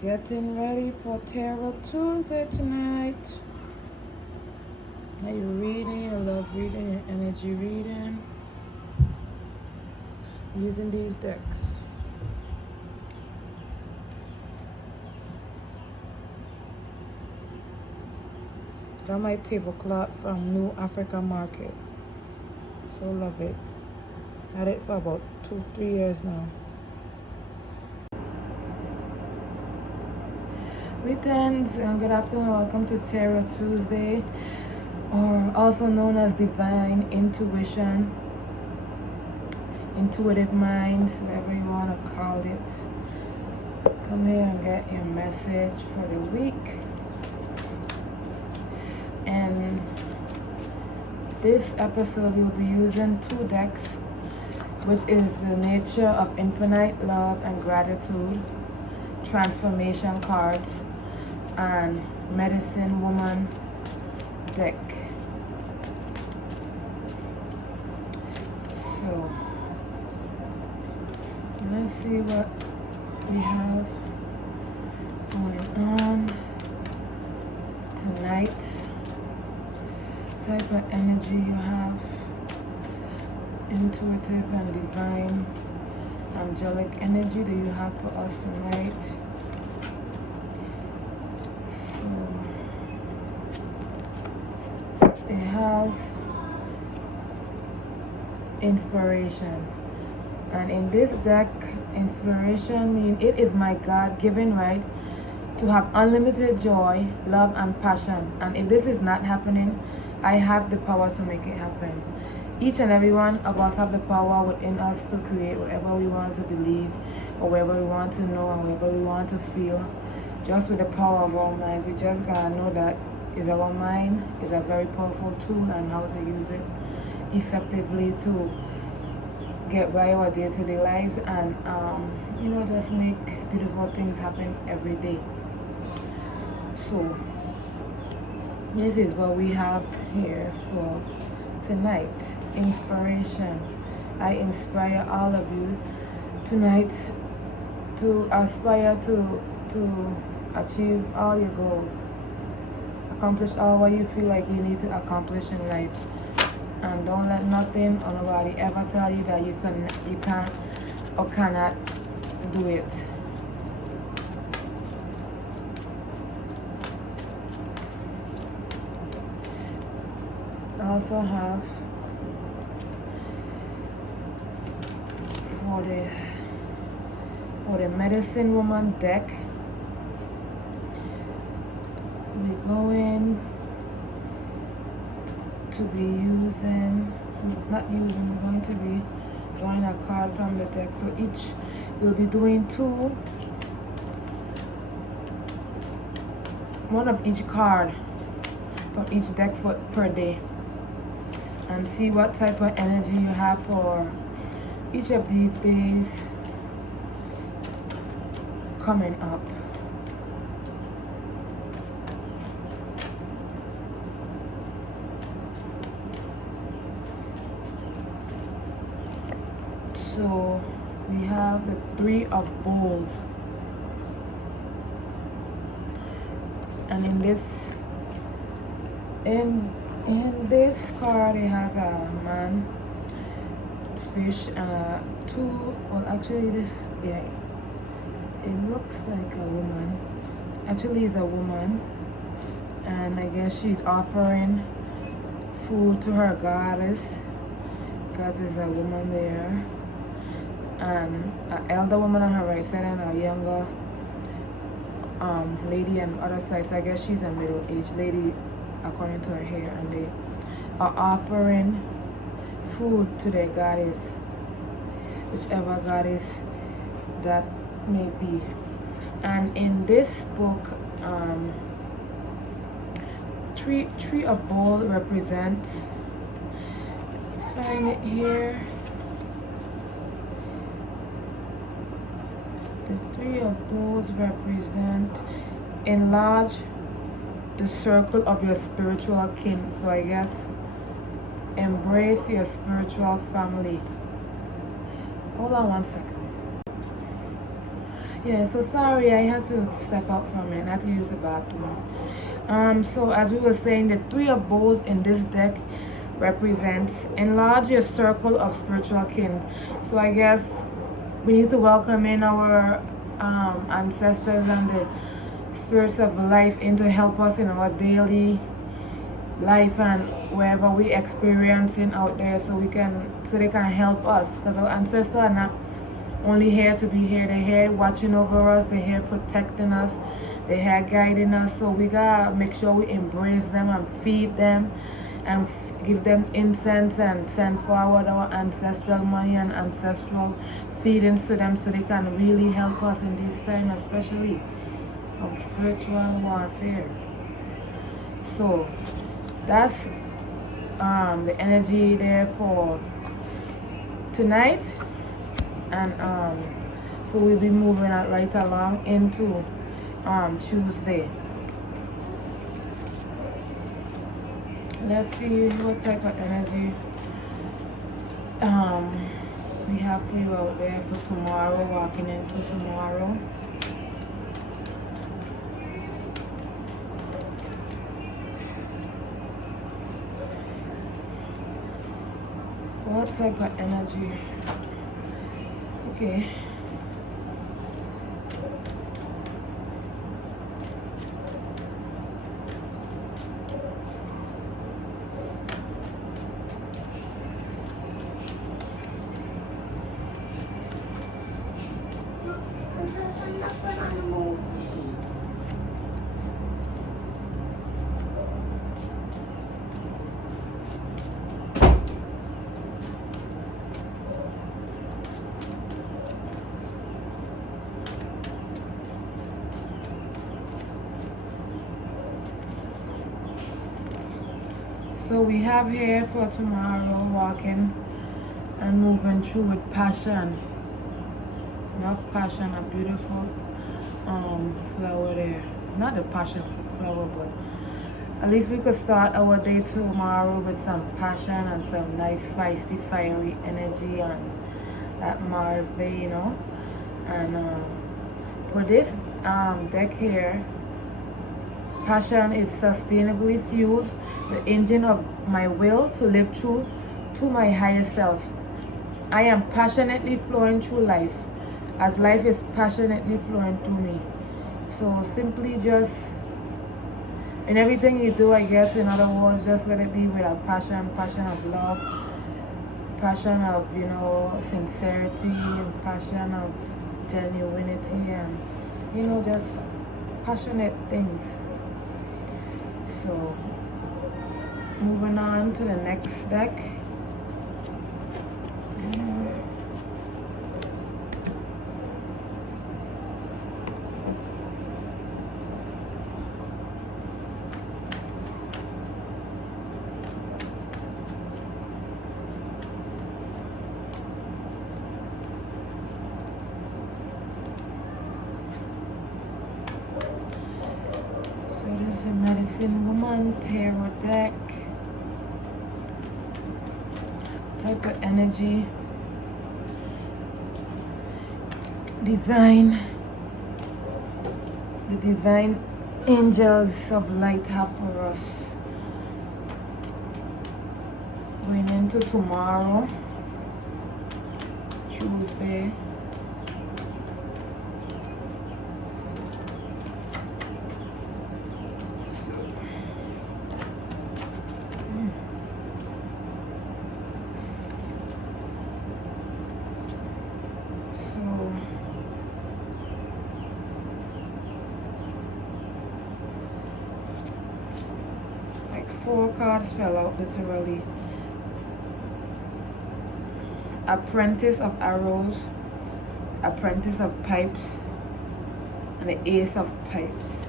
Getting ready for Tarot Tuesday tonight. Are you reading? You love reading, your energy reading. Using these decks. Got my tablecloth from New Africa Market. So love it. Had it for about 2-3 years now. Greetings and good afternoon. Welcome to Tarot Tuesday, or also known as Divine Intuition, Intuitive Minds, whatever you want to call it. Come here and get your message for the week. And this episode we'll be using 2 decks, which is the Nature of Infinite Love and Gratitude transformation cards and Medicine Woman deck. So let's see what we have going on tonight. Type of energy you have, intuitive and divine angelic energy that you have for us tonight. So it has inspiration, and in this deck, inspiration means it is my God-given right to have unlimited joy, love, and passion. And if this is not happening, I have the power to make it happen. Each and every one of us have the power within us to create whatever we want to believe, or whatever we want to know, and whatever we want to feel. Just with the power of our minds, we just gotta know that is our mind is a very powerful tool, and how to use it effectively to get by our day-to-day lives, and just make beautiful things happen every day. So this is what we have here for tonight. Inspiration. I inspire all of you tonight to aspire to achieve all your goals, accomplish all what you feel like you need to accomplish in life, and don't let nothing or nobody ever tell you that you can't or cannot do it. I also have for the Medicine Woman deck, we're going to be we're going to be drawing a card from the deck. So each will be doing one of each card from each deck per day, and see what type of energy you have for each of these days coming up. So we have the 3 of Bowls, and in this card it has a man, fish, and it looks like a woman. Actually, it's a woman, and I guess she's offering food to her goddess, because there's a woman there, and an elder woman on her right side, and a younger lady on the other side. So I guess she's a middle-aged lady according to her hair, and they are offering food to their goddess, whichever goddess that may be. And in this book, three of Bowls represents, find it here, the 3 of Bowls represent enlarge the circle of your spiritual kin. So I guess embrace your spiritual family. Hold on one second. Yeah, so sorry, I had to step out for a minute. I had to use the bathroom. So as we were saying, the three of bowls in this deck represents enlarge your circle of spiritual kin. So I guess we need to welcome in our ancestors and the spirits of life in to help us in our daily life and wherever we experiencing out there, so they can help us, because our ancestors are not only here to be here, they're here watching over us, they're here protecting us, they're here guiding us. So we gotta make sure we embrace them and feed them and give them incense and send forward our ancestral money and ancestral feedings to them, so they can really help us in this time, especially of spiritual warfare. So that's the energy there for tonight, and so we'll be moving it right along into Tuesday. Let's see what type of energy we have for you out there for tomorrow, walking into tomorrow. What type of energy? Okay. So we have here for tomorrow, walking and moving through with passion. Enough passion, a beautiful flower there. Not the passion flower, but at least we could start our day tomorrow with some passion and some nice feisty, fiery energy on that Mars day, you know. And for this deck here, passion is sustainably fuels the engine of my will to live true to my higher self. I am passionately flowing through life as life is passionately flowing through me. So simply just, in everything you do, I guess, in other words, just let it be with a passion of love, passion of, you know, sincerity, and passion of genuinity, and, you know, just passionate things. So moving on to the next deck. So this is a Medicine Woman Tarot deck. Type of energy. Divine. The divine angels of light have for us. Going into tomorrow, Tuesday. Like 4 cards fell out literally. Apprentice of Arrows, Apprentice of Pipes, and the Ace of Pipes.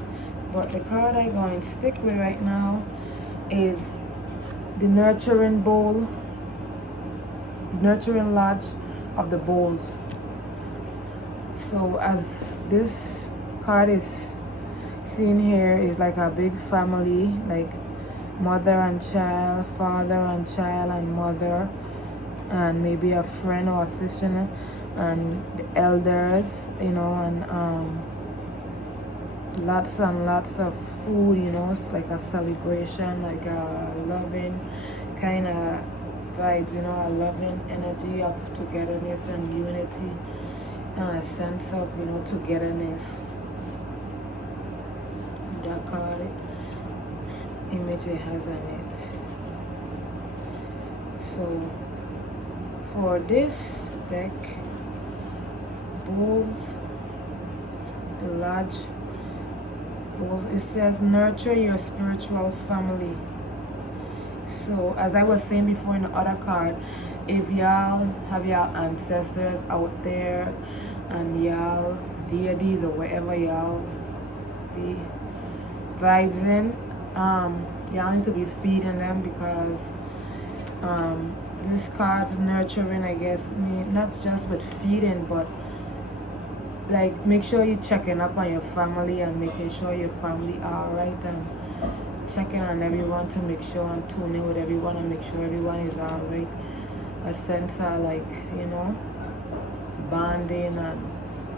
But the card I'm going to stick with right now is the Nurturing Bowl, Nurturing Lodge of the Bowls. So as this card is seen here, is like a big family, like mother and child, father and child and mother, and maybe a friend or a sister and the elders, you know, and lots and lots of food, you know. It's like a celebration, like a loving kind of vibes, you know, a loving energy of togetherness and unity and a sense of, you know, togetherness. That card image it has on it. So for this deck, Bulls, the large Bulls, it says nurture your spiritual family. So as I was saying before in the other card, if y'all have your ancestors out there and y'all deities or wherever y'all be vibes in, y'all need to be feeding them, because this card's nurturing, I guess, mean not just with feeding, but like make sure you're checking up on your family and making sure your family are alright, and checking on everyone to make sure and tuning with everyone and make sure everyone is alright. A sense of like, you know, bonding, and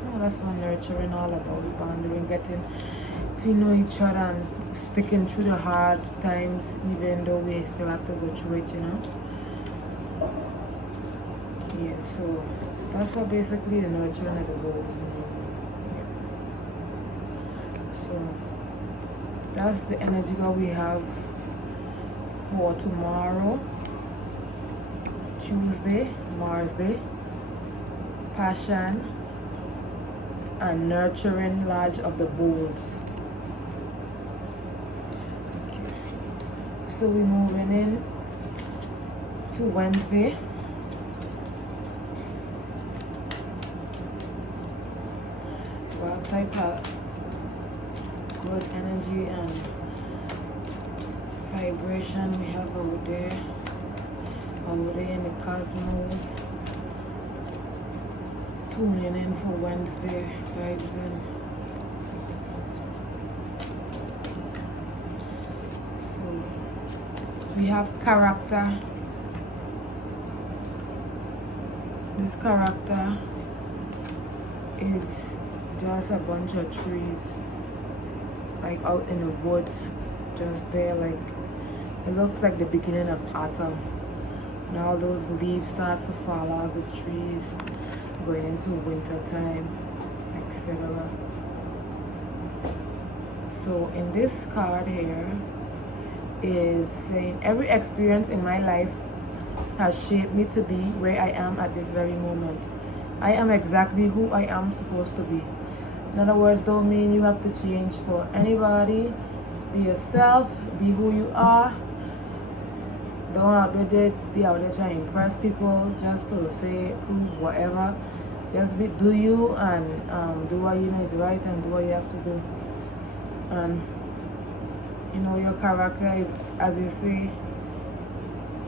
you know, that's what nurturing all about, bonding, getting to know each other and sticking through the hard times even though we still have to go through it, you know. Yeah, so that's what basically the nurturing of the goals mean. So that's the energy that we have for tomorrow, Tuesday, Mars Day. Passion and nurturing large of the Bulls. Okay. So we're moving in to Wednesday. What type of good energy and vibration we have out there in the cosmos? Tuning in for Wednesday vibes in. So we have character. This character is just a bunch of trees, like out in the woods, just there, like it looks like the beginning of autumn. Now those leaves start to fall off the trees, going into winter time, etc. So in this card here is saying every experience in my life has shaped me to be where I am at this very moment. I am exactly who I am supposed to be. In other words, don't mean you have to change for anybody. Be yourself, be who you are. Don't out there be out there trying to impress people just to say, prove whatever. Just do you, and do what you know is right, and do what you have to do. And you know, your character, as you say,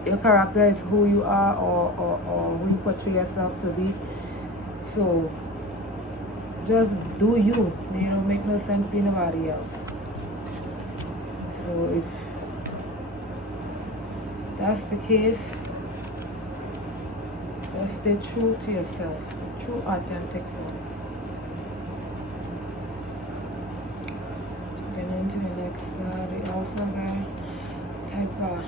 your character is who you are, or who you portray yourself to be. So just do you. You know, make no sense being nobody else. So if that's the case, just stay true to yourself, true authentic self. Then into the next card, we also got type of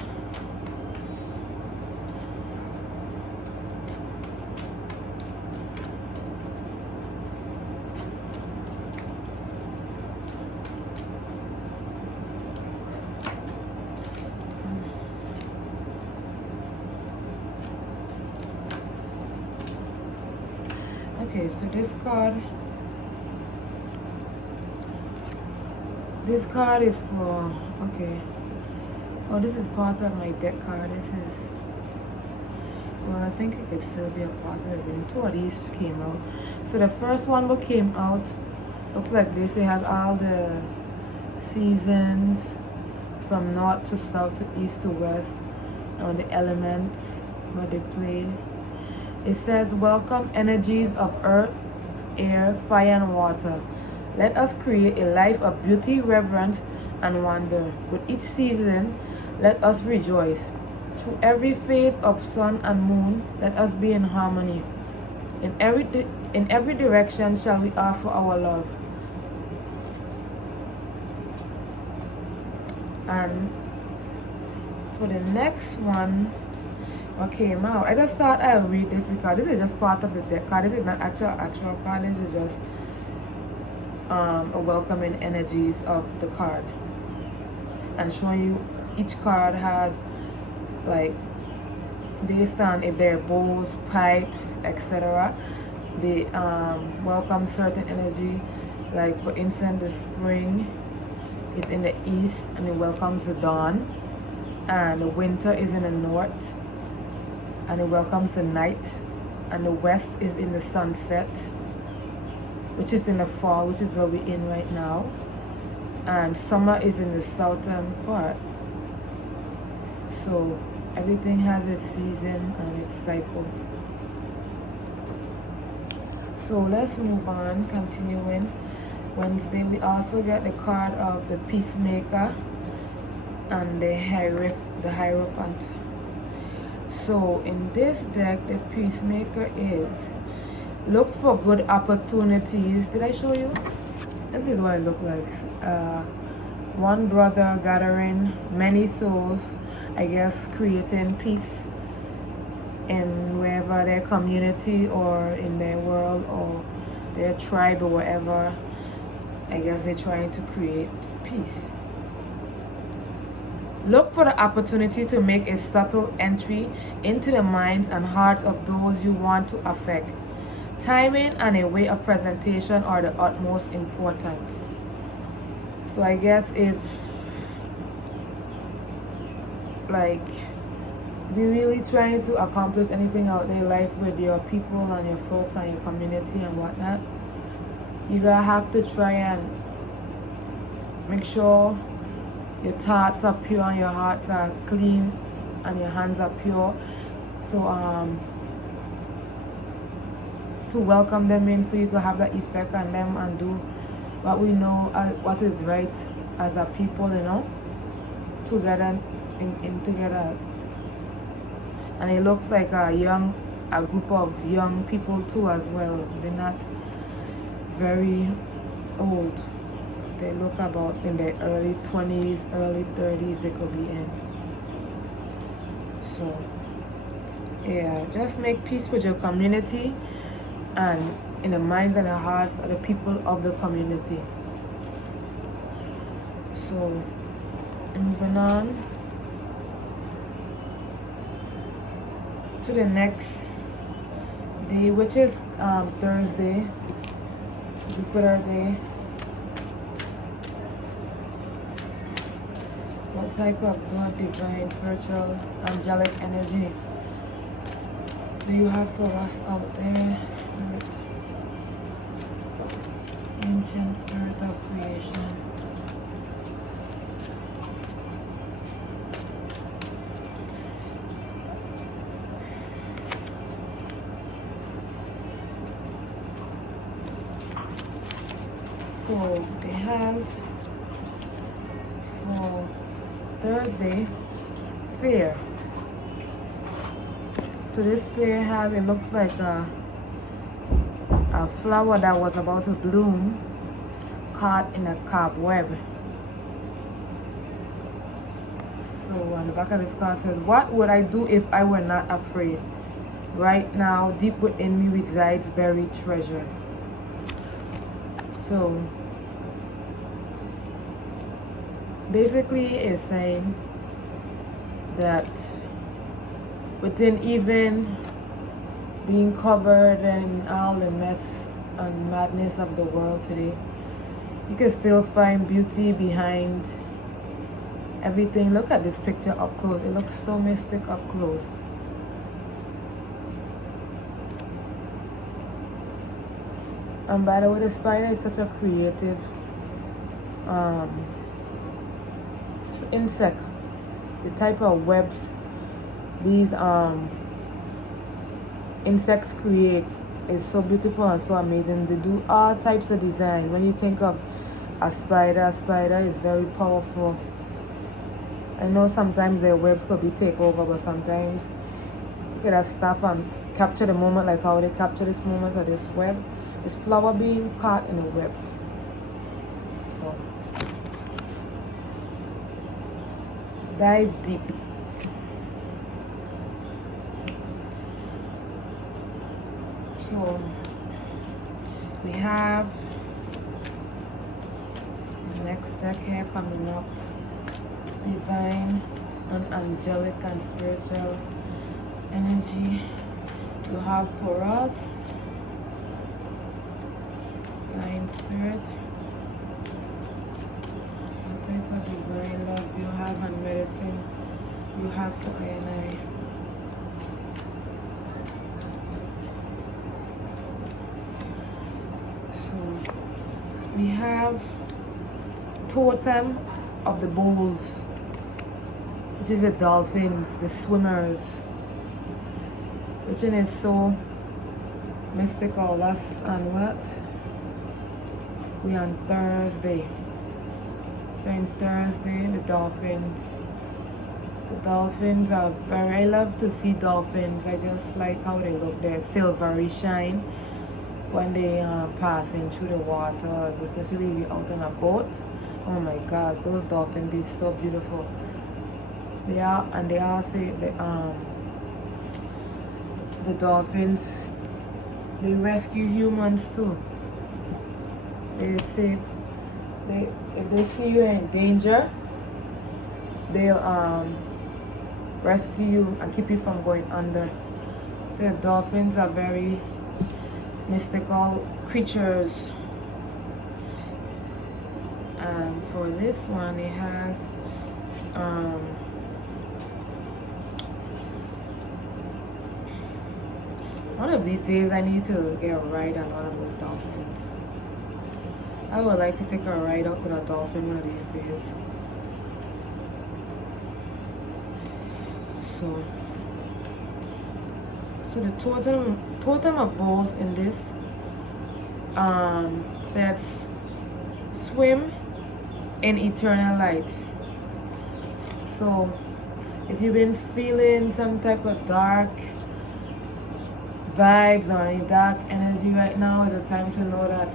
okay, so this card is for, okay, oh, this is part of my deck card. This is, well, I think it could still be a part of it. Two of these came out. So the first one that came out looks like this. It has all the seasons from north to south to east to west, and the elements what they played. It says, welcome energies of earth, air, fire, and water. Let us create a life of beauty, reverence, and wonder. With each season, let us rejoice. Through every phase of sun and moon, let us be in harmony. In every direction shall we offer our love. And for the next one, okay, now I just thought I'll read this because this is just part of the deck card. This is not actual card. This is just a welcoming energies of the card, and showing you each card has, like, based on if they're bowls, pipes, etc. They welcome certain energy. Like for instance, the spring is in the east and it welcomes the dawn, and the winter is in the north and it welcomes the night, and the west is in the sunset, which is in the fall, which is where we're in right now, and summer is in the southern part. So everything has its season and its cycle. So let's move on, continuing. Wednesday, we also get the card of the Peacemaker and the Hierophant. So in this deck, the Peacemaker is look for good opportunities. Did I show you? This is what it looks like. One brother gathering many souls, I guess creating peace in wherever their community or in their world or their tribe or whatever. I guess they're trying to create peace. Look for the opportunity to make a subtle entry into the minds and hearts of those you want to affect. Timing and a way of presentation are the utmost importance. So I guess if, like, you're really trying to accomplish anything out there in life with your people and your folks and your community and whatnot, you're gonna have to try and make sure your thoughts are pure and your hearts are clean and your hands are pure. So to welcome them in, so you can have that effect on them and do what we know what is right as a people, you know, together in together. And it looks like a group of young people too as well. They're not very old. They look about in their early 20s, early 30s they could be in. So yeah, just make peace with your community and in the minds and the hearts of the people of the community. So moving on to the next day, which is Thursday, Jupiter Day. What type of God, divine, spiritual, angelic energy do you have for us out there, Spirit? Ancient Spirit of creation. So they have for Thursday, fear. So this fear has, it looks like a flower that was about to bloom caught in a cobweb. So on the back of this card says, what would I do if I were not afraid? Right now, deep within me resides buried treasure. So basically it's saying that within even being covered in all the mess and madness of the world today, you can still find beauty behind everything. Look at this picture up close. It looks so mystic up close. And by the way, the spider is such a creative insect. The type of webs these insects create is so beautiful and so amazing. They do all types of design. When you think of a spider is very powerful. I know sometimes their webs could be take over, but sometimes you could just stop and capture the moment like how they capture this moment of this web, this flower being caught in a web. So dive deep. So we have the next deck here coming up, divine and angelic and spiritual energy you have for us. Divine spirit, what type of divine love you have and medicine you have for I and I. So we have totem of the bulls, which is the dolphins, the swimmers, which is so mystical. That's on what? We on Thursday. So in Thursday, the dolphins. The dolphins are very, I love to see dolphins. I just like how they look. They're silvery shine when they passing through the waters, especially if you're out on a boat. Oh my gosh, those dolphins be so beautiful. They are, and they all say the dolphins, they rescue humans too. They save. If they see you in danger, they'll rescue you and keep you from going under. The dolphins are very mystical creatures. And for this one, it has one of these days I need to get a ride on one of those dolphins. I would like to take a ride up with a dolphin one of these days. So the totem of bulls in this says swim in eternal light. So if you've been feeling some type of dark vibes or any dark energy right now, is the time to know that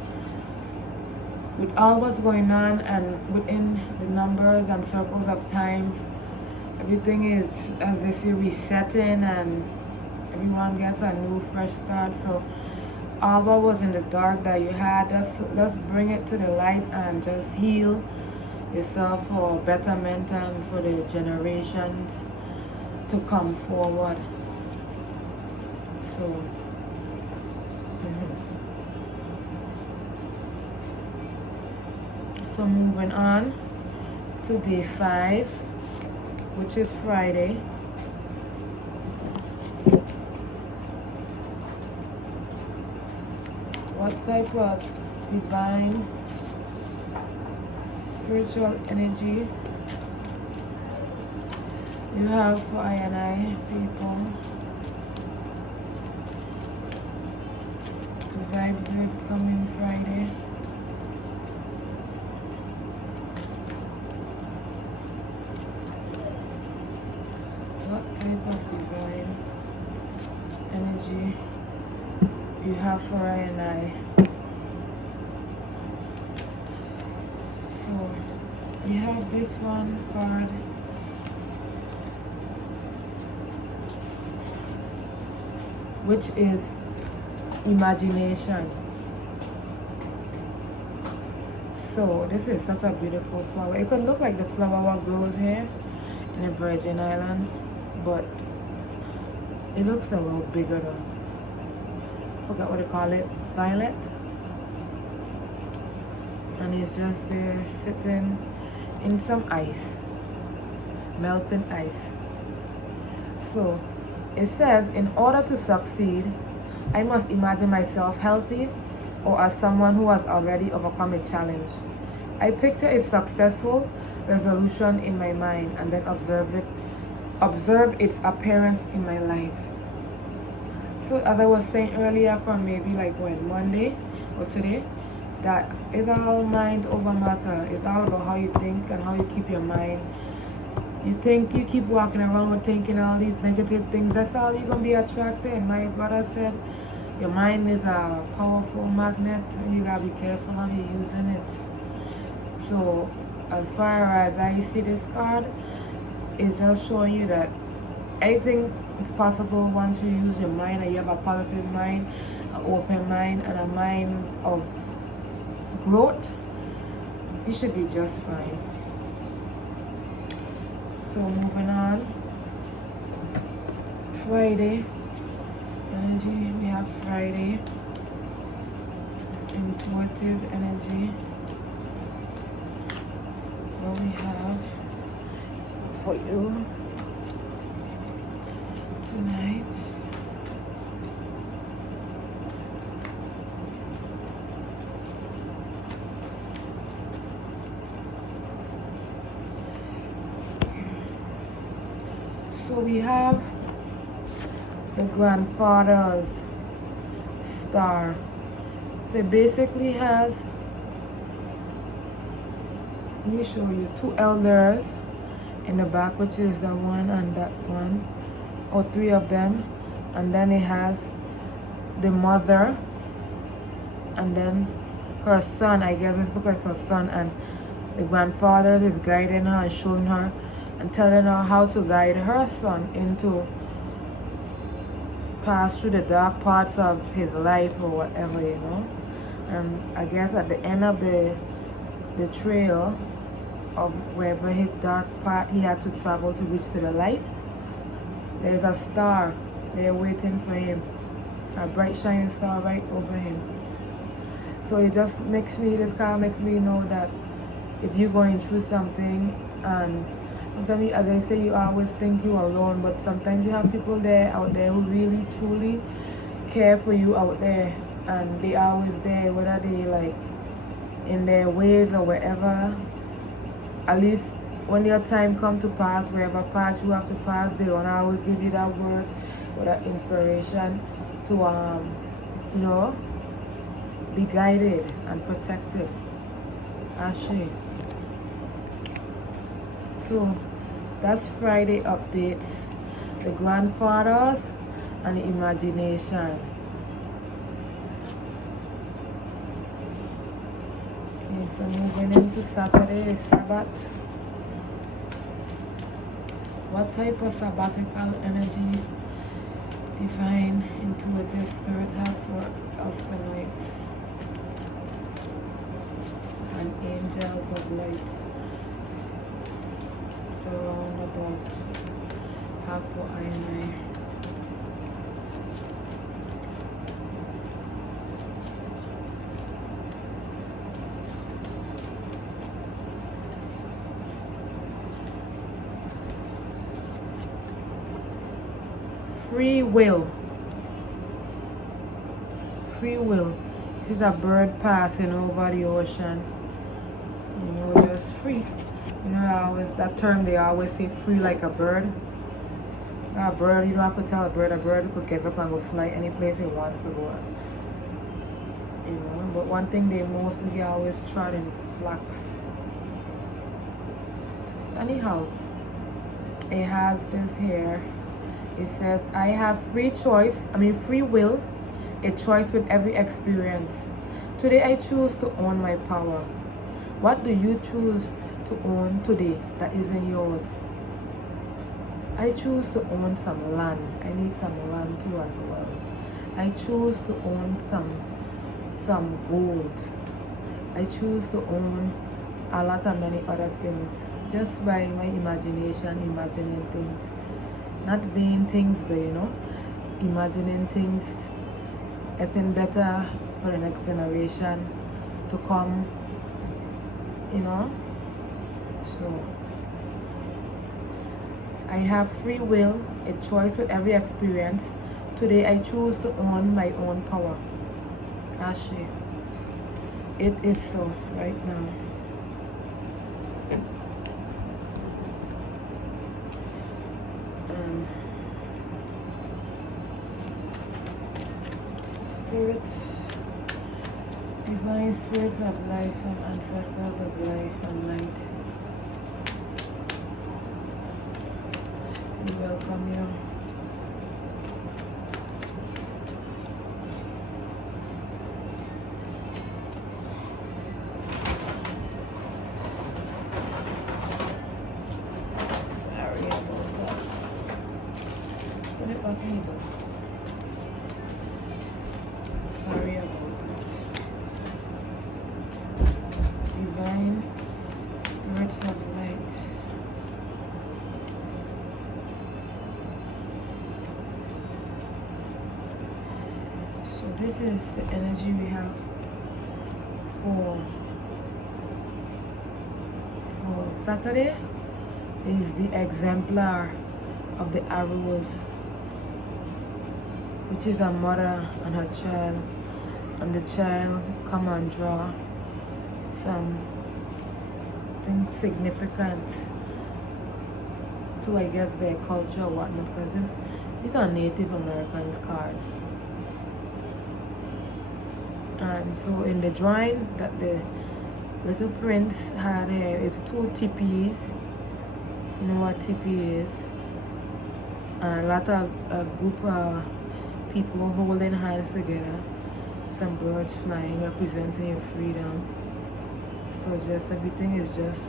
with all what's going on and within the numbers and circles of time, everything is, as they say, resetting, and everyone gets a new fresh start. So all what was in the dark that you had, let's bring it to the light and just heal yourself for betterment and for the generations to come forward. So so moving on to day 5, which is Friday. What type of divine spiritual energy you have for I and I people to vibe with coming Friday? What type of divine energy you have for I and I? So we have this one card, which is imagination. So this is such a beautiful flower. It could look like the flower what grows here in the Virgin Islands, but it looks a little bigger though. Forgot what they call it, violet. And he's just there sitting in some ice, melting ice. So it says, in order to succeed, I must imagine myself healthy or as someone who has already overcome a challenge. I picture a successful resolution in my mind and then observe its appearance in my life. So as I was saying earlier, from maybe like when Monday or today, that it's all mind over matter. It's all about how you think and how you keep your mind You think you keep walking around with thinking all these negative things, that's all you're going to be attracting. My brother said your mind is a powerful magnet. You got to be careful of you using it. So as far as I see this card, it's just showing you that anything is possible once you use your mind and you have a positive mind, an open mind, and a mind of growth. You should be just fine. So moving on, Friday energy. We have Friday, intuitive energy. What we have for you tonight. So we have the grandfather's star. So it basically has, let me show you, two elders in the back, which is the one and that one, or three of them, and then it has the mother, and then her son. I guess this looks like her son, and the grandfather is guiding her and showing her and telling her how to guide her son into pass through the dark parts of his life or whatever, you know. And I guess at the end of the trail of wherever his dark part he had to travel to reach to the light, there's a star there waiting for him, a bright shining star right over him. So it just makes me, this card makes me know that if you're going through something, and sometimes, as I say, you always think you're alone, but sometimes you have people out there who really truly care for you out there, and they always there, whether they like in their ways or wherever. At least when your time come to pass, wherever path you have to pass, they gonna always give you that word or that inspiration to you know, be guided and protected. Ashe. So that's Friday updates. The grandfathers and the imagination. Okay, so moving into Saturday, Sabbath. What type of sabbatical energy divine intuitive spirit have for us tonight? And angels of light. So round about half for I and I. Free will. Free will. This is a bird passing over the ocean. You know, just free. You know, that term they always say, free like a bird. A bird, you don't have to tell a bird could get up and go fly any place it wants to go. You know, but one thing they mostly always trot in flocks. So anyhow, it has this here. It says, I have free will, a choice with every experience. Today I choose to own my power. What do you choose to own today that isn't yours? I choose to own some land. I need some land too as well. I choose to own some gold. I choose to own a lot of many other things just by my imagination, imagining things. Not vain things though, you know. Imagining things, getting better for the next generation to come, you know. So I have free will, a choice with every experience. Today I choose to own my own power. Ashe. It is so right now. Spirits, divine spirits of life and ancestors of life and light. trust me, but sorry about that. Divine spirits of light. So this is the energy we have for Saturday. Is the exemplar of the arrows, which is a mother and her child, and the child come and draw something significant to, I guess, their culture or whatnot, because these are Native Americans card. And so in the drawing that the little prince had here, it's 2 teepees. You know what teepee is? And a lot of a group of people holding hands together. Some birds flying, representing your freedom. So just everything is just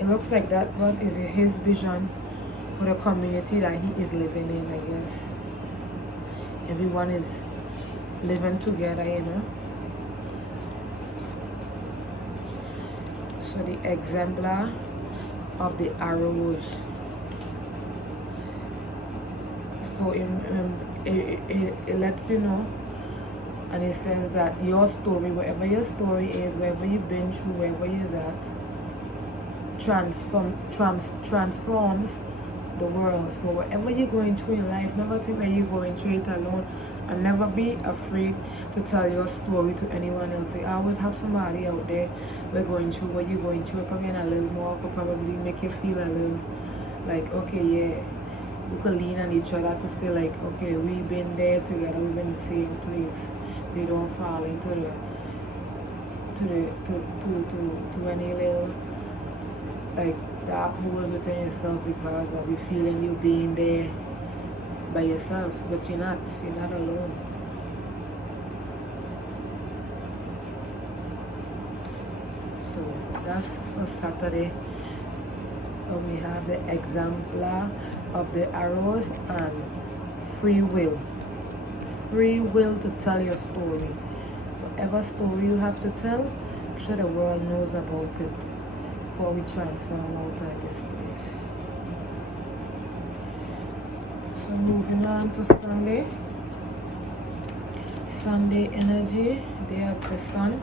it looks like that what is his vision for the community that he is living in, I guess. Everyone is living together, you know. So the exemplar of the arrows. So it lets you know, and it says that your story, wherever your story is, wherever you've been through, wherever you're at, transforms the world. So whatever you're going through in life, never think that you're going through it alone, and never be afraid to tell your story to anyone else. I always have somebody out there we're going through what you're going through, probably a little more, could probably make you feel a little like, okay, yeah, we could lean on each other to say like, okay, we've been there together, we've been in the same place, so you don't fall into any little like dark holes within yourself because of you feeling you being there by yourself, but you're not alone. So that's for Saturday. We have the exemplar of the arrows and free will. Free will to tell your story. Whatever story you have to tell, make sure the world knows about it before we transform out of this place. So moving on to Sunday. Sunday energy, day of the sun.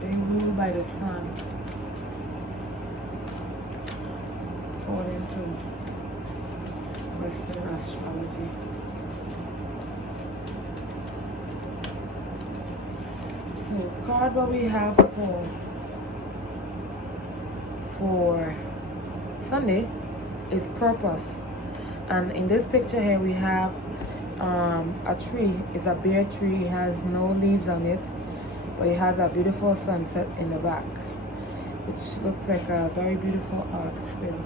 They rule by the sun, according to Western astrology. So card what we have for Sunday is purpose. And in this picture here we have a tree. It's a bare tree. It has no leaves on it, but it has a beautiful sunset in the back, which looks like a very beautiful art still.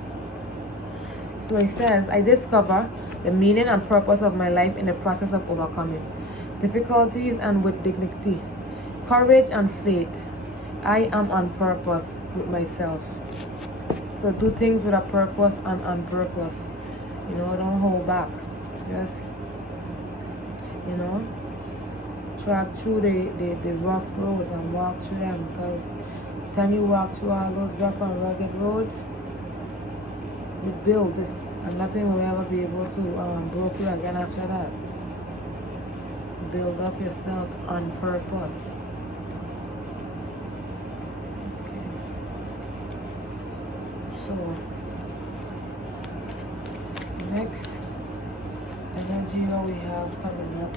So it says, I discover the meaning and purpose of my life in the process of overcoming difficulties and with dignity, courage and faith. I am on purpose with myself. So do things with a purpose and on purpose. You know, don't hold back. Just, you know, track through the rough roads and walk through them, because the time you walk through all those rough and rugged roads, you build it, and nothing will ever be able to break you again after that. Build up yourself on purpose. Okay. So next energy we have coming up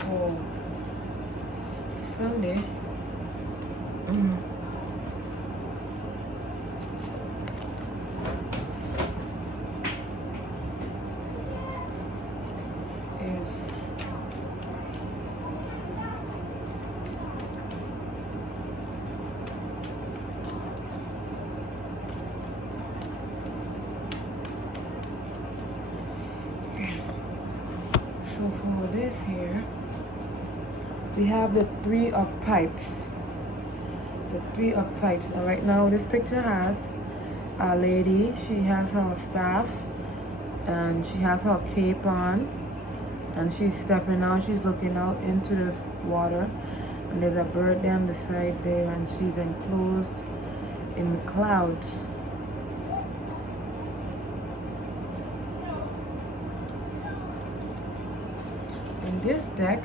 for Sunday. So for this here, we have the 3 of pipes. the Three of Pipes. And right now this picture has a lady. She has her staff and she has her cape on, and she's stepping out. She's looking out into the water, and there's a bird there on the side there, and she's enclosed in the clouds. In this deck,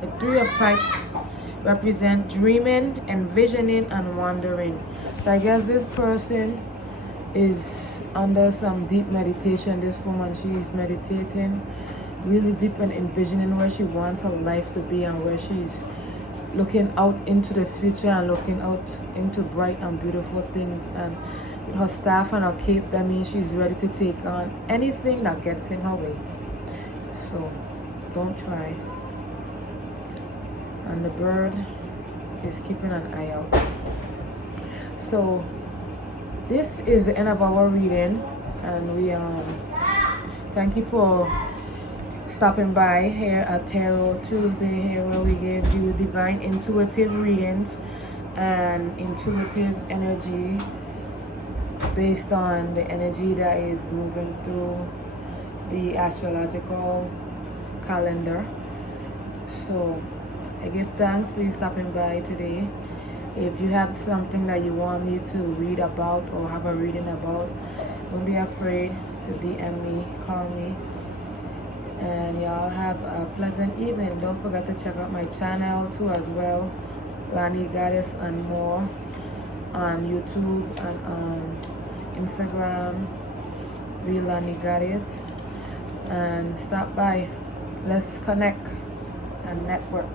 the Three of Pipes represent dreaming, envisioning, and wandering. So I guess this person is under some deep meditation. This woman, she's meditating really deep and envisioning where she wants her life to be and where she's looking out into the future and looking out into bright and beautiful things. And with her staff and her cape, that means she's ready to take on anything that gets in her way. So don't try. And the bird is keeping an eye out. So this is the end of our reading, and we thank you for stopping by here at Tarot Tuesday, here where we give you divine intuitive readings and intuitive energy based on the energy that is moving through the astrological calendar. So I give thanks for you stopping by today. If you have something that you want me to read about or have a reading about, don't be afraid to DM me, call me. And y'all have a pleasant evening. Don't forget to check out my channel too as well, Lani Goddess and more, on YouTube and on Instagram, Real Lani Goddess. And stop by. Let's connect and network.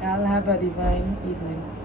Y'all have a divine evening.